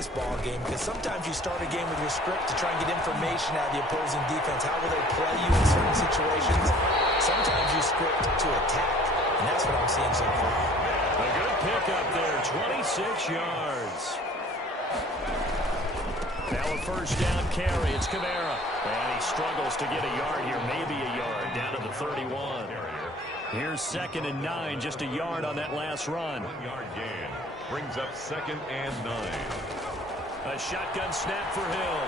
this ball game because sometimes you start a game with your script to try and get information out of the opposing defense. How will they play you in certain situations? Sometimes you script to attack, and that's what I'm seeing so far. A good pickup there, 26 yards. Now a first down carry. It's Kamara. And he struggles to get a yard here, maybe a yard, down to the 31. Here's 2nd and 9, just a yard on that last run. 1 yard gain. Brings up 2nd and 9. A shotgun snap for Hill.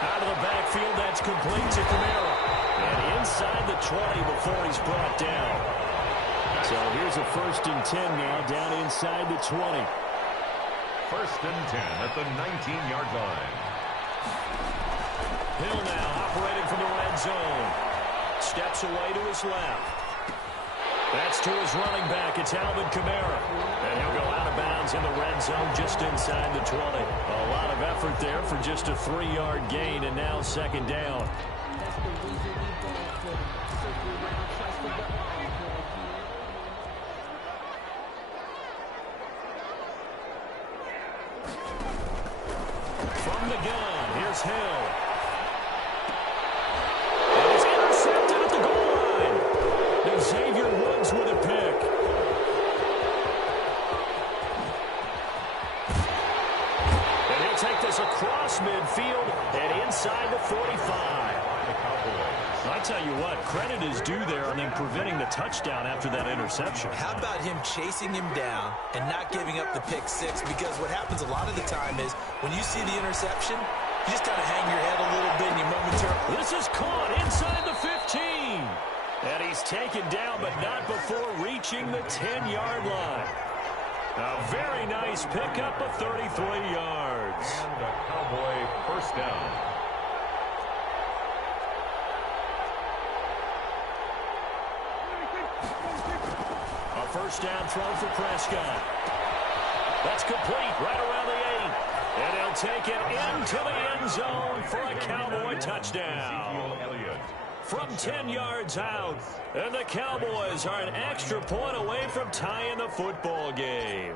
Out of the backfield, that's complete to Kamara. And inside the 20 before he's brought down. So here's a 1st and 10 now, down inside the 20. 1st and 10 at the 19-yard line. Hill now operating from the red zone. Steps away to his left. That's to his running back. It's Alvin Kamara. And he'll go out of bounds in the red zone just inside the 20. A lot of effort there for just a 3-yard gain, and now 2nd down. From the gun, here's Hill. And he's intercepted at the goal line. And Xavier Woods with a pick. And he'll take this across midfield and inside the 45. I tell you what, credit is due there on them preventing the touchdown after that interception. How about him chasing him down and not giving up the pick six? Because what happens a lot of the time is when you see the interception, you just kind of hang your head a little bit and you momentarily. This is caught inside the 15. And he's taken down, but not before reaching the 10-yard line. A very nice pickup of 33 yards. And a Cowboy first down. A first down throw for Prescott. That's complete right around the 8. And he'll take it into the end zone for a Cowboy touchdown. From 10 yards out, and the Cowboys are an extra point away from tying the football game.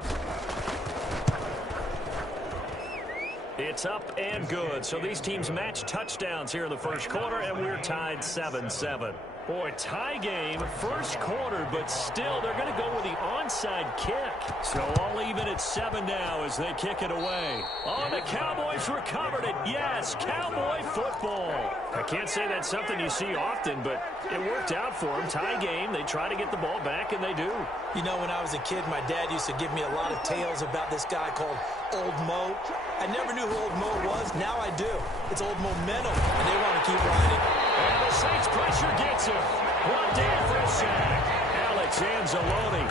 It's up and good. So these teams match touchdowns here in the first quarter, and we're tied 7-7. Boy, tie game, first quarter, but still they're going to go with the onside kick. So all even at 7 now as they kick it away. Oh, the Cowboys recovered it. Yes, Cowboy football. I can't say that's something you see often, but it worked out for them. Tie game, they try to get the ball back, and they do. You know, when I was a kid, my dad used to give me a lot of tales about this guy called Old Mo. I never knew who Old Mo was. Now I do. It's Old Momentum, and they want to keep riding. And the Saints pressure gets him. One down for a sack. Alex Anzalone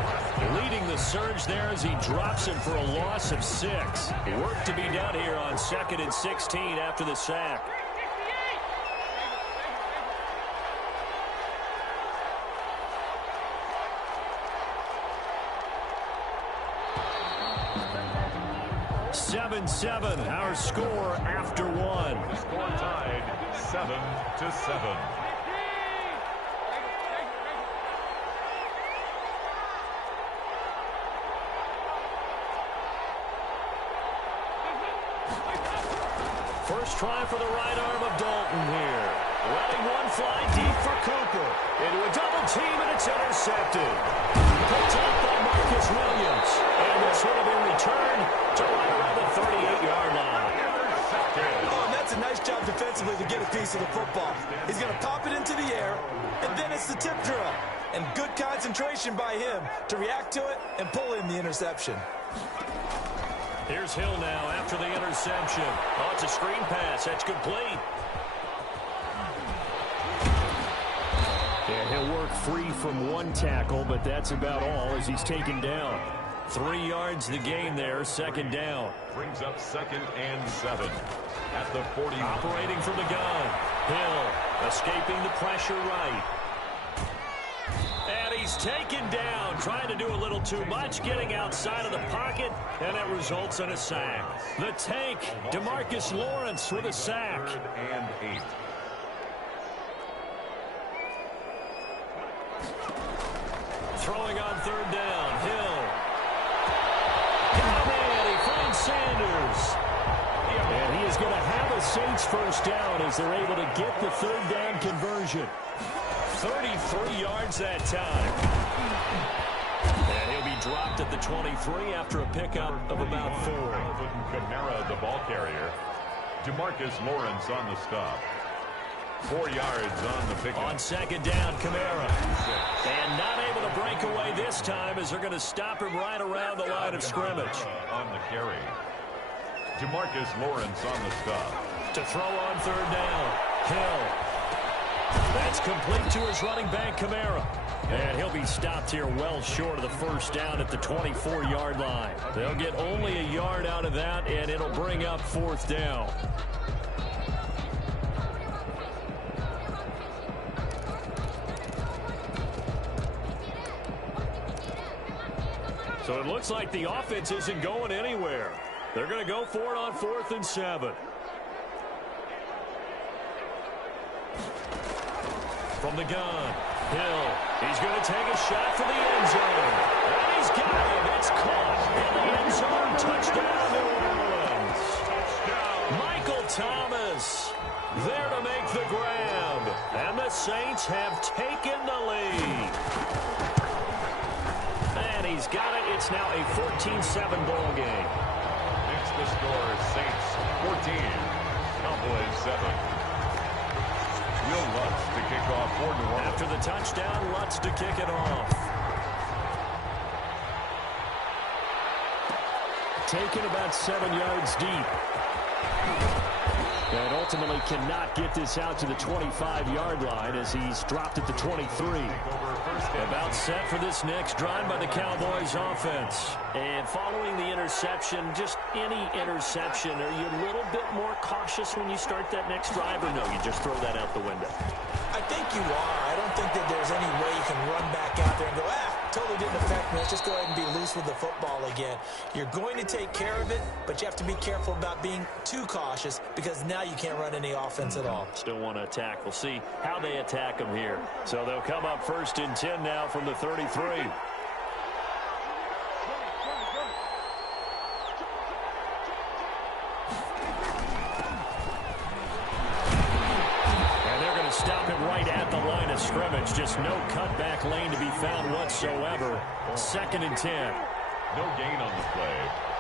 leading the surge there as he drops him for a loss of 6. Work to be done here on 2nd and 16 after the sack. Seven, our score after 1. The score tied 7-7. First try for the right arm of Dalton here. Letting one fly deep for Cooper. Into a double team, and it's intercepted. Picked up by Marcus Williams. And this would have been returned to right around the 38-yard line. Oh, and that's a nice job defensively to get a piece of the football. He's going to pop it into the air, and then it's the tip drill. And good concentration by him to react to it and pull in the interception. Here's Hill now after the interception. Oh, it's a screen pass. That's complete. And he'll work free from one tackle, but that's about all as he's taken down. 3 yards the gain there, 2nd down. Brings up 2nd and 7 at the 40. Operating from the gun. Hill escaping the pressure right. And he's taken down, trying to do a little too much, getting outside of the pocket, and it results in a sack. The tank, DeMarcus Lawrence with a sack. 3rd and 8. Throwing on 3rd down, Hill. Got it, he finds Sanders. first down as they're able to get the third down conversion. 33 yards that time. And he'll be dropped at the 23 after a pickup of about 4. Kamara, the ball carrier. Demarcus Lawrence on the stop. 4 yards on the pickup. On second down, Kamara. And not able to break away this time as they're going to stop him right around the line of scrimmage. On the carry. Demarcus Lawrence on the stop. To throw on third down. Hill. That's complete to his running back, Kamara. And he'll be stopped here well short of the first down at the 24-yard line. They'll get only a yard out of that, and it'll bring up fourth down. So it looks like the offense isn't going anywhere. They're going to go for it on 4th and 7. From the gun, Hill. He's going to take a shot for the end zone. And he's got it. It's caught in the end zone. Touchdown, New Orleans. Michael Thomas there to make the grab. And the Saints have taken the lead. And he's got it. It's now a 14-7 ball game. It's the score, Saints 14, Cowboys 7. Will Lutz to kick off for New Orleans. After the touchdown, Lutz to kick it off. Taken about 7 yards deep. And ultimately cannot get this out to the 25-yard line as he's dropped at the 23. About set for this next drive by the Cowboys offense. And following the interception, just any interception, are you a little bit more cautious when you start that next drive, or no, you just throw that out the window? I think you are. I don't think that there's any way you can run back out there and go, totally didn't affect me. Let's just go ahead and be loose with the football again. You're going to take care of it, but you have to be careful about being too cautious because now you can't run any offense at all. Still want to attack. We'll see how they attack them here. So they'll come up 1st and 10 now from the 33. Stop it right at the line of scrimmage. Just no cutback lane to be found whatsoever. 2nd and 10. No gain on the play.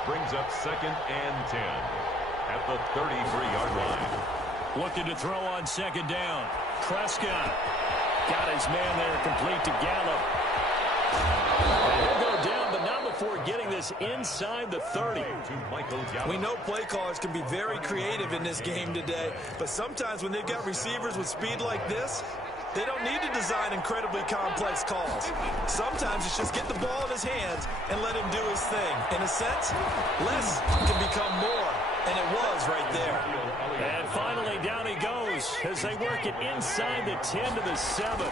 Brings up 2nd and 10 at the 33-yard line. Looking to throw on 2nd down. Prescott got his man there complete to Gallup. He'll go down, but not before getting this inside the 30. We know play callers can be very creative in this game today, but sometimes when they've got receivers with speed like this, they don't need to design incredibly complex calls. Sometimes it's just get the ball in his hands and let him do his thing. In a sense, less can become more, and it was right there. And finally, down he goes as they work it inside the 10 to the 7.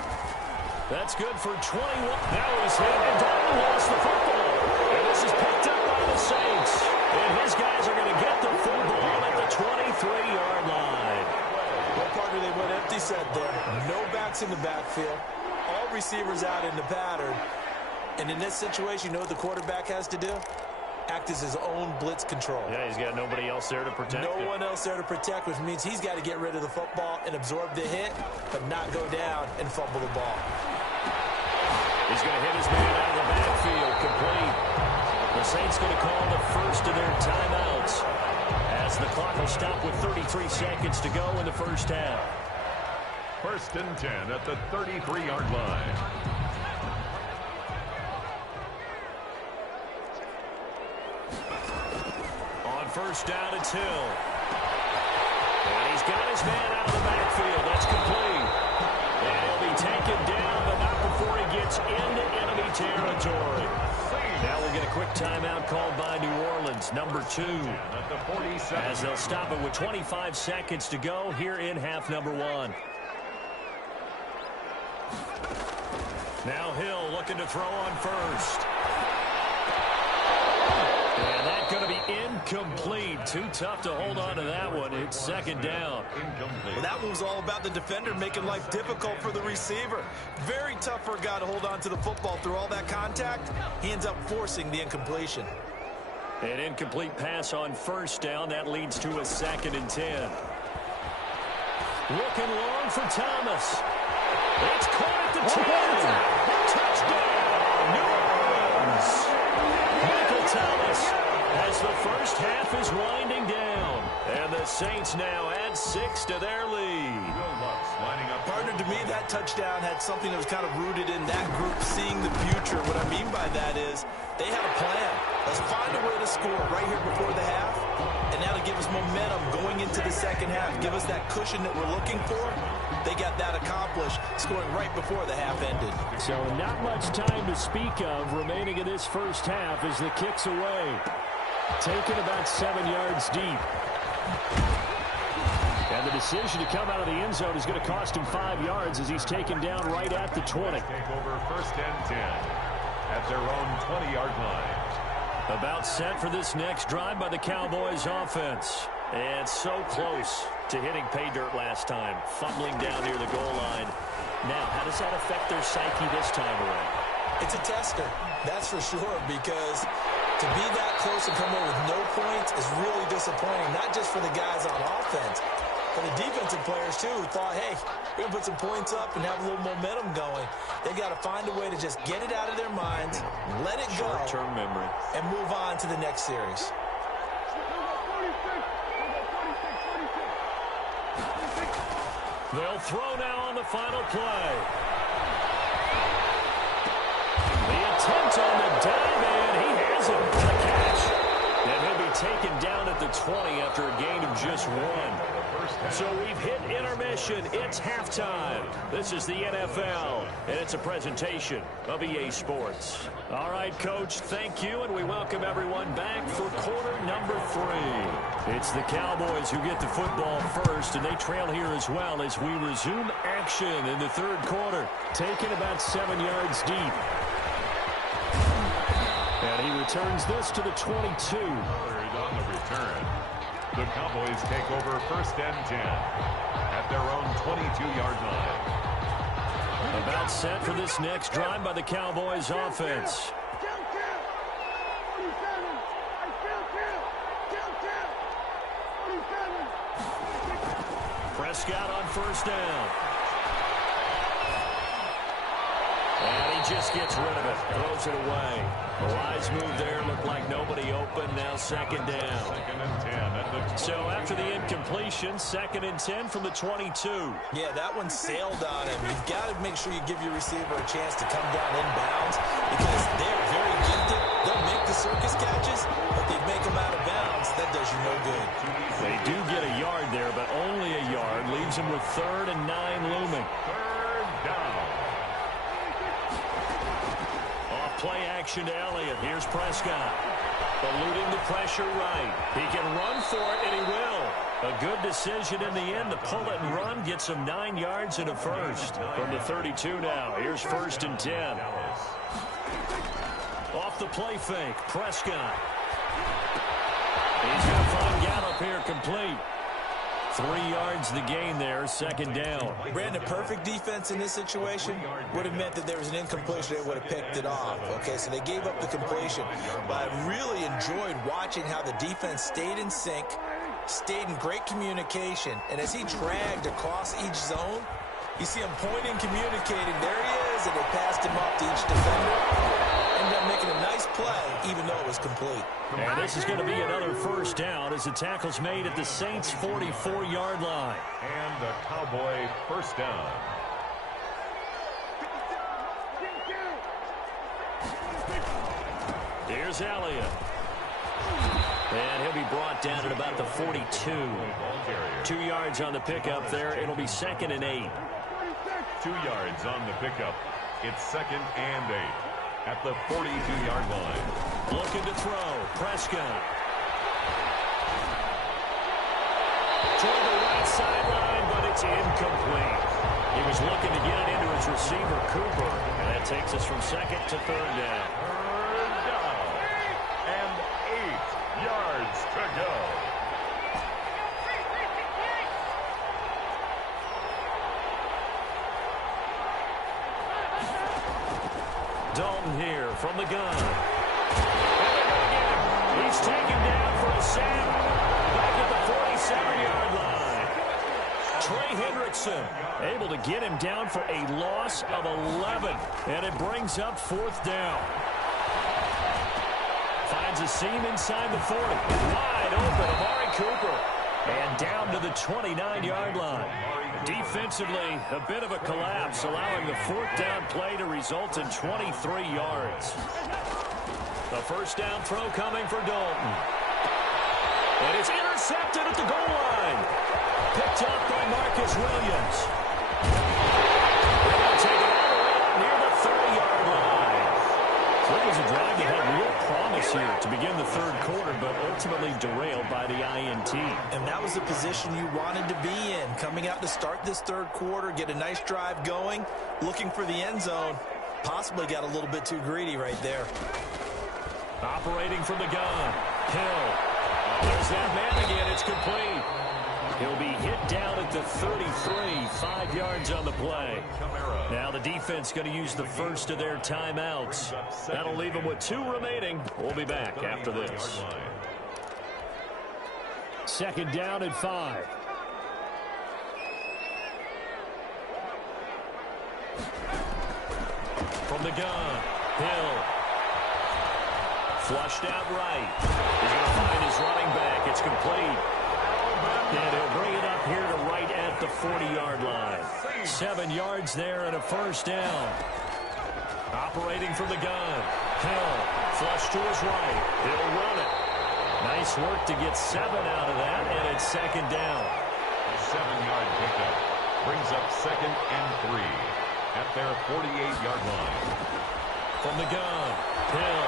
That's good for 21. Now he's hit and down, lost the football. And this is picked up by the Saints. And his guys are going to get the football at the 23-yard line. Well, partner, they went empty set there. No backs in the backfield. All receivers out in the pattern. And in this situation, you know what the quarterback has to do? Act as his own blitz control. Yeah, he's got nobody else there to protect him. No one else there to protect, which means he's got to get rid of the football and absorb the hit, but not go down and fumble the ball. He's going to hit his man out of the backfield, complete. The Saints going to call the first of their timeouts as the clock will stop with 33 seconds to go in the first half. 1st and 10 at the 33-yard line. On 1st down, it's Hill. And he's got his man out of the backfield. That's complete. And he'll be taken down, but not before he gets into enemy territory. Now we'll get a quick timeout called by New Orleans, number 2. As they'll stop it with 25 seconds to go here in half number 1. Now Hill looking to throw on 1st. And that's going to be incomplete. Too tough to hold on to that one. It's 2nd down. Well, that one was all about the defender making life difficult for the receiver. Very tough for a guy to hold on to the football through all that contact. He ends up forcing the incompletion. An incomplete pass on 1st down. That leads to a 2nd and 10. Looking long for Thomas. It's caught at the 10. Touchdown, New Orleans. Michael Thomas as the first half is winding down. And the Saints now add 6 to their lead. Partner, to me, that touchdown had something that was kind of rooted in that group seeing the future. What I mean by that is they had a plan. Let's find a way to score right here before the half, and that'll give us momentum going into the second half. Give us that cushion that we're looking for. They got that accomplished, scoring right before the half ended. So not much time to speak of remaining in this first half as the kick's away. Taken about 7 yards deep. And the decision to come out of the end zone is going to cost him 5 yards as he's taken down right at the 20. Take over first and 10 at their own 20-yard line. About set for this next drive by the Cowboys offense. And so close to hitting pay dirt last time. Fumbling down near the goal line. Now, how does that affect their psyche this time around? It's a tester, that's for sure, because to be that close and come in with no points is really disappointing, not just for the guys on offense, for the defensive players, too, who thought, hey, we're going to put some points up and have a little momentum going. They've got to find a way to just get it out of their minds, let it go, short-term memory, and move on to the next series. They'll throw now on the final play. The attempt on the dive, and he has it. The catch. And he'll be taken down at the 20 after a gain of just 1. So we've hit intermission. It's halftime. This is the NFL, and it's a presentation of EA Sports. All right, Coach, thank you, and we welcome everyone back for quarter number 3. It's the Cowboys who get the football first, and they trail here as well as we resume action in the third quarter. Taken about 7 yards deep. And he returns this to the 22. On the return, the Cowboys take over first and 10 at their own 22-yard line. About set for this next drive by the Cowboys offense. Prescott on first down. And he just gets rid of it. Throws it away. A wise move there. Looked like nobody open. Now second down. Second and 10. So after the incompletion, second and 10 from the 22. Yeah, that one sailed on him. You've got to make sure you give your receiver a chance to come down inbounds because they're very gifted. They'll make the circus catches, but they make them out of bounds. That does you no good. They do get a yard there, but only a yard. Leaves them with 3rd and 9 looming. Third down. Play action to Elliott. Here's Prescott. Eluding the pressure right. He can run for it, and he will. A good decision in the end to pull it and run. Gets him 9 yards and a first. From the 32 now. Here's first and 10. Off the play fake. Prescott. He's going to find Gallup here complete. 3 yards the gain there, second down. Brandon, perfect defense in this situation would have meant that there was an incompletion. They would have picked it off. Okay, so they gave up the completion. But I really enjoyed watching how the defense stayed in sync, stayed in great communication. And as he dragged across each zone, you see him pointing, communicating. There he is, and they passed him off to each defender. Ended up making a nice play, even though it was complete. And this is going to be another first down as the tackle's made at the Saints' 44-yard line. And the Cowboy first down. Here's Elliott. And he'll be brought down at about the 42. 2 yards on the pickup there. It'll be second and 8. 2 yards on the pickup. It's second and 8. At the 42-yard line. Looking to throw. Prescott. Toward the right sideline, but it's incomplete. He was looking to get it into his receiver, Cooper. And that takes us from second to third down. Third down. And 8 yards to go. Dalton here from the gun. And he's taken down for a sack. Back at the 47-yard line. Trey Hendrickson able to get him down for a loss of 11. And it brings up 4th down. Finds a seam inside the 40. Wide open, Amari Cooper. And down to the 29-yard line. Defensively, a bit of a collapse, allowing the 4th down play to result in 23 yards. The first down throw coming for Dalton. And it's intercepted at the goal line. Picked up by Marcus Williams. They're going to take it all the way up near the 30-yard line. So it was a drive that had real promise here to begin the 3rd quarter, but ultimately derailed by the INT. And that was the position you wanted to be in. Coming out to start this 3rd quarter, get a nice drive going, looking for the end zone. Possibly got a little bit too greedy right there. Operating from the gun. Hill. There's that man again. It's complete. He'll be hit down at the 33. 5 yards on the play. Now the defense going to use the first of their timeouts. That'll leave them with 2 remaining. We'll be back after this. 2nd down and 5. From the gun. Hill. Flushed out right. He's going to find his running back. It's complete. And he'll bring it up here to right at the 40-yard line. 7 yards there and a first down. Operating from the gun. Hill. Flush to his right. He'll run it. Nice work to get 7 out of that, and it's 2nd down. A 7-yard pickup brings up 2nd and 3 at their 48-yard line. From the gun. Hill.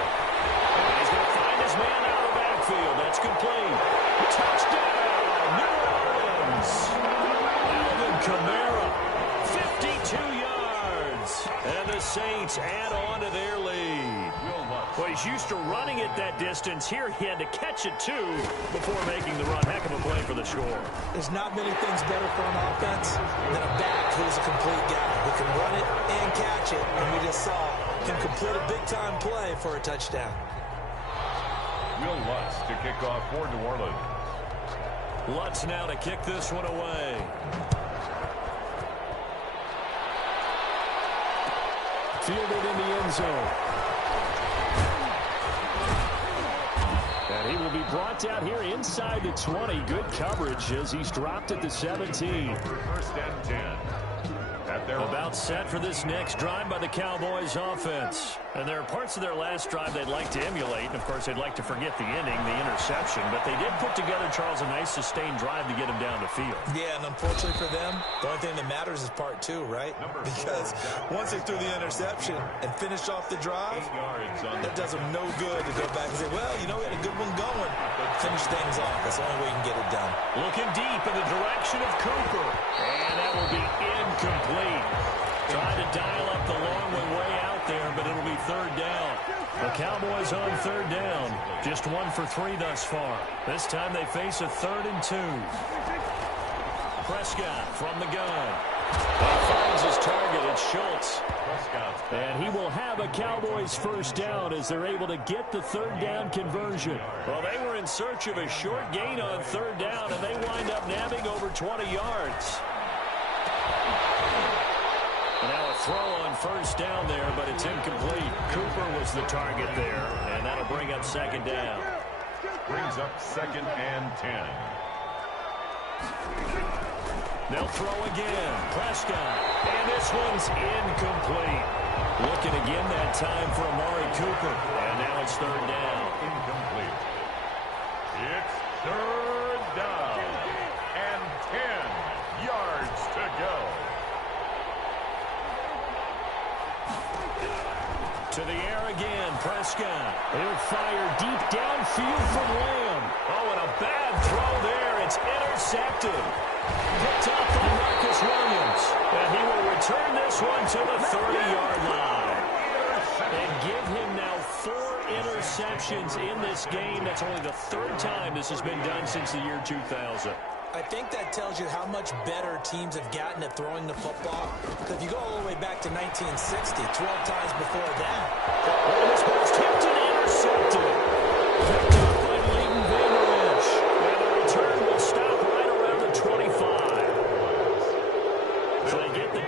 He's going to find his man out of the backfield. That's complete. Touchdown, New Orleans. Alvin Kamara, 52 yards. And the Saints add on to their lead. Well, he's used to running it that distance. Here he had to catch it, too, before making the run. Heck of a play for the score. There's not many things better for an offense than a back who's a complete guy who can run it and catch it. And we just saw him complete a big-time play for a touchdown. Will Lutz to kick off for New Orleans. Lutz now to kick this one away. Fielded in the end zone. And he will be brought down here inside the 20. Good coverage as he's dropped at the 17. 1st and 10. About set for this next drive by the Cowboys offense. And there are parts of their last drive they'd like to emulate. And, of course, they'd like to forget the inning, the interception. But they did put together, Charles, a nice sustained drive to get him down the field. Yeah, and unfortunately for them, the only thing that matters is part 2, right? Because once they threw the interception and finished off the drive, that does them no good to go back and say, well, you know, we had a good one going. Finish things off. That's the only way you can get it done. Looking deep in the direction of Cooper. And that will be incomplete. Trying to dial up the long one way out there, but it'll be 3rd down. The Cowboys on 3rd down. Just 1 for 3 thus far. This time they face a 3rd and 2. Prescott from the gun. He finds his target. It's Schultz. And he will have a Cowboys first down as they're able to get the 3rd down conversion. Well, they were in search of a short gain on 3rd down, and they wind up nabbing over 20 yards. Now a throw on first down there, but it's incomplete. Cooper was the target there, and that'll bring up 2nd down. Brings up 2nd and 10. They'll throw again. Prescott. And this one's incomplete. Looking again that time for Amari Cooper. And now it's 3rd down. Incomplete. It's 3rd down. And 10 yards to go. To the air again, Prescott. He'll fire deep downfield from Lamb. Oh, and a bad throw there. It's intercepted. Picked up by Marcus Williams. And he will return this one to the 30-yard line. And give him now 4 interceptions in this game. That's only the 3rd time this has been done since the year 2000. I think that tells you how much better teams have gotten at throwing the football. Because if you go all the way back to 1960, 12 times before that. Oh, this ball's tipped and intercepted. Picked up by Leighton Vander Esch. And the return will stop right around the 25.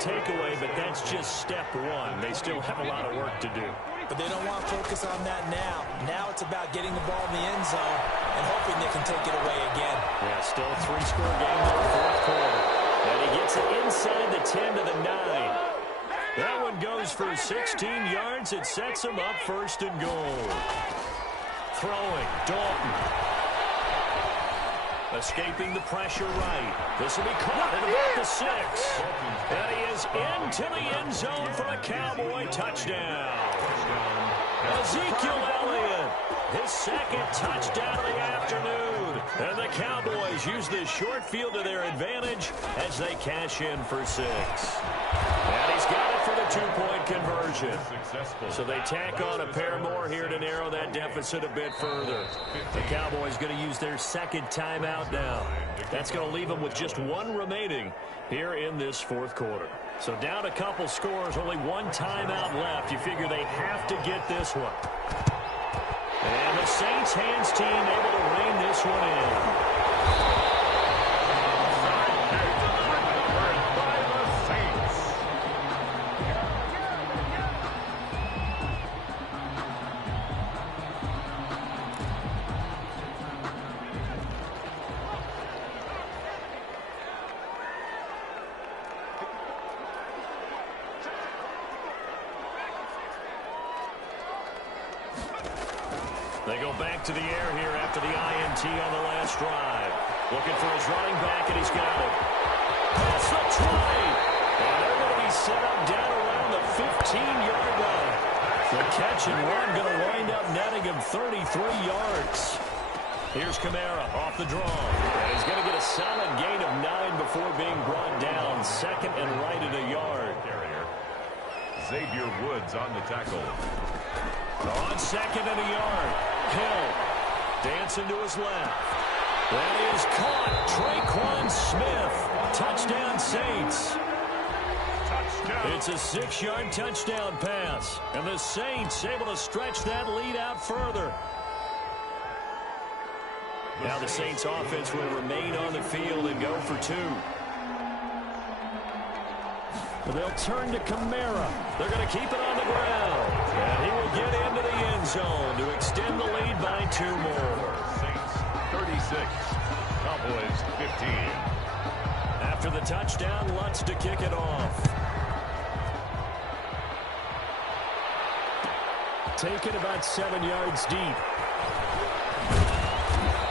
takeaway, but that's just step one. They still have a lot of work to do. But they don't want to focus on that now. Now it's about getting the ball in the end zone and hoping they can take it away again. Yeah, still a 3-score game in the fourth quarter. And he gets it inside the 10 to the 9. That one goes for 16 yards. It sets him up 1st and goal. Throwing, Dalton. Escaping the pressure right. This will be caught at about the 6. And he is into the end zone for a Cowboy touchdown. Ezekiel Elliott, his 2nd touchdown of the afternoon. And the Cowboys use this short field to their advantage as they cash in for 6. And he's got it for the 2-point conversion. So they tack on a pair more here to narrow that deficit a bit further. The Cowboys going to use their 2nd timeout now. That's going to leave them with just 1 remaining here in this fourth quarter. So down a couple scores, only 1 timeout left. You figure they have to get this one. And the Saints hands team able to rein this one in. They go back to the air here after the INT on the last drive. Looking for his running back, and he's got it. That's the 20. And they're going to be set up down around the 15-yard line. The catch and run going to wind up netting him 33 yards. Here's Kamara off the draw. And he's going to get a solid gain of 9 before being brought down. 2nd and right at a yard. Xavier Woods on the tackle. On 2nd and a yard. Hill dancing to his left. That is caught. Traquan Smith. Touchdown Saints. Touchdown. It's a 6-yard touchdown pass. And the Saints able to stretch that lead out further. Now the Saints offense will remain on the field and go for 2. They'll turn to Kamara. They're going to keep it on the ground. And he will get into the end zone to extend the lead by 2 more. Saints 36, Cowboys 15. After the touchdown, Lutz to kick it off. Taken about 7 yards deep.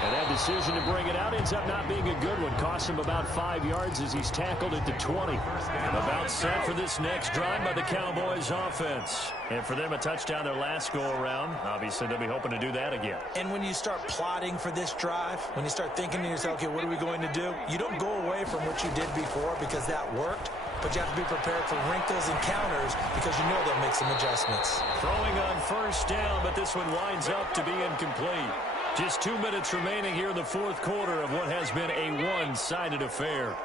And that decision to bring it out ends up not being a good one. Costs him about 5 yards as he's tackled at the 20. About set for this next drive by the Cowboys offense. And for them, a touchdown their last go-around. Obviously, they'll be hoping to do that again. And when you start plotting for this drive, when you start thinking to yourself, okay, what are we going to do? You don't go away from what you did before because that worked. But you have to be prepared for wrinkles and counters because you know they'll make some adjustments. Throwing on 1st down, but this one winds up to be incomplete. Just 2 minutes remaining here in the fourth quarter of what has been a one-sided affair.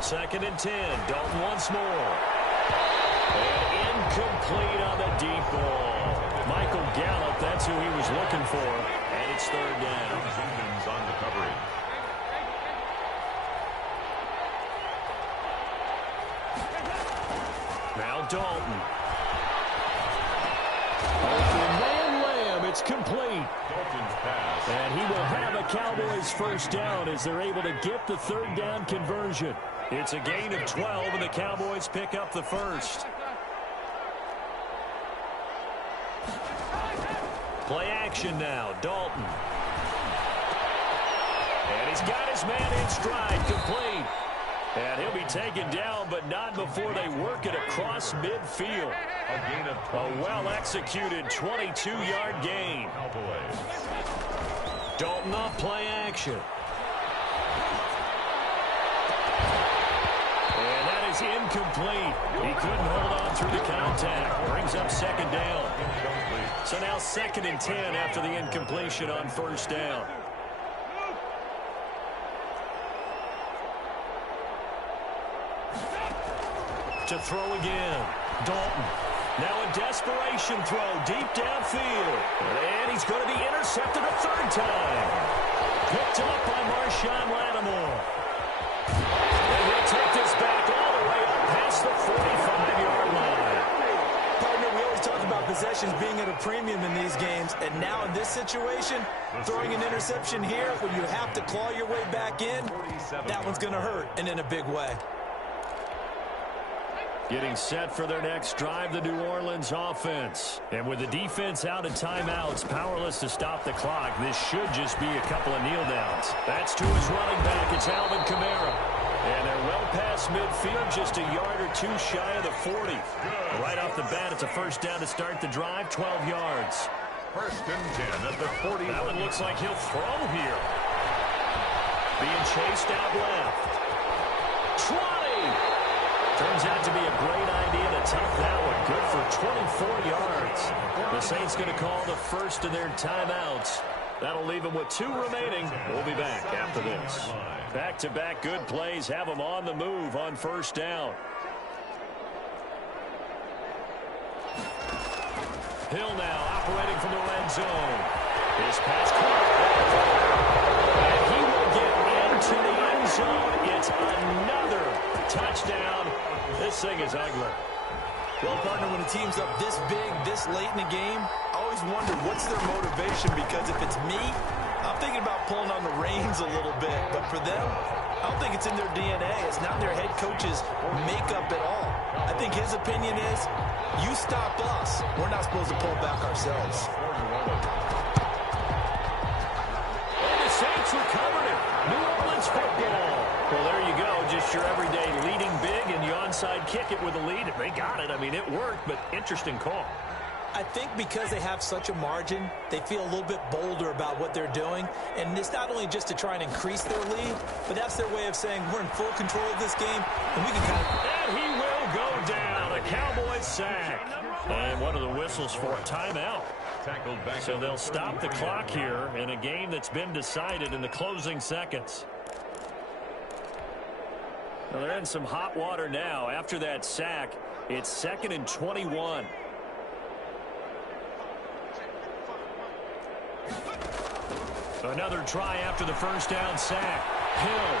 Second and 10. Dalton once more. And incomplete on the deep ball. Michael Gallup, that's who he was looking for. And it's 3rd down. Jenkins on the coverage. Now Dalton. Open man Lamb. It's complete. Dalton's pass. And he will have a Cowboys 1st down as they're able to get the 3rd down conversion. It's a gain of 12, and the Cowboys pick up the 1st. Play action now. Dalton. And he's got his man in stride. Complete. And he'll be taken down, but not before they work it across midfield. A gain of 12. A well-executed 22-yard gain. Cowboys. Dalton off play action. And that is incomplete. He couldn't hold on through the contact. Brings up 2nd down. So now 2nd and 10 after the incompletion on 1st down. To throw again. Dalton. Now a desperation throw deep downfield. And he's going to be intercepted a third time. Picked up by Marshawn Lattimore. And he'll take this back all the way up past the 45-yard line. Partner, we always talk about possessions being at a premium in these games. And now in this situation, throwing an interception here when you have to claw your way back in, that one's going to hurt, and in a big way. Getting set for their next drive, the New Orleans offense. And with the defense out of timeouts, powerless to stop the clock, this should just be a couple of kneel downs. That's to his running back. It's Alvin Kamara. And they're well past midfield, just a yard or two shy of the 40. Right off the bat, it's a first down to start the drive, 12 yards. First and 10 at the 40. That one looks like he'll throw here. Being chased out left. 20! Turns out to be a great idea to tuck that one. Good for 24 yards. The Saints going to call the first of their timeouts. That'll leave them with 2 remaining. We'll be back after this. Back-to-back good plays have them on the move on first down. Hill now operating from the red zone. His pass caught. And he will get into the end zone. It's another touchdown. This thing is ugly. Well, partner, when a team's up this big, this late in the game, I always wonder what's their motivation, because if it's me, I'm thinking about pulling on the reins a little bit. But for them, I don't think it's in their DNA. It's not their head coach's makeup at all. I think his opinion is, you stop us, we're not supposed to pull back ourselves. And the Saints recovered it. New Orleans football. Well, there you go. Just your everyday leading big, and you onside kick it with a lead. They got it. I mean, it worked, but interesting call. I think because they have such a margin, they feel a little bit bolder about what they're doing. And it's not only just to try and increase their lead, but that's their way of saying we're in full control of this game, and we can kind of... And he will go down. A Cowboys sack. And what are the whistles for? Timeout. So they'll stop the clock here in a game that's been decided in the closing seconds. Well, they're in some hot water now. After that sack, it's 2nd and 21. Another try after the first down sack. Hill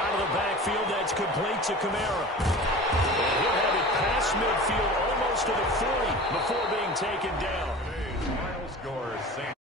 out of the backfield. That's complete to Kamara. And he'll have it past midfield almost to the 40 before being taken down. Final score, Saints.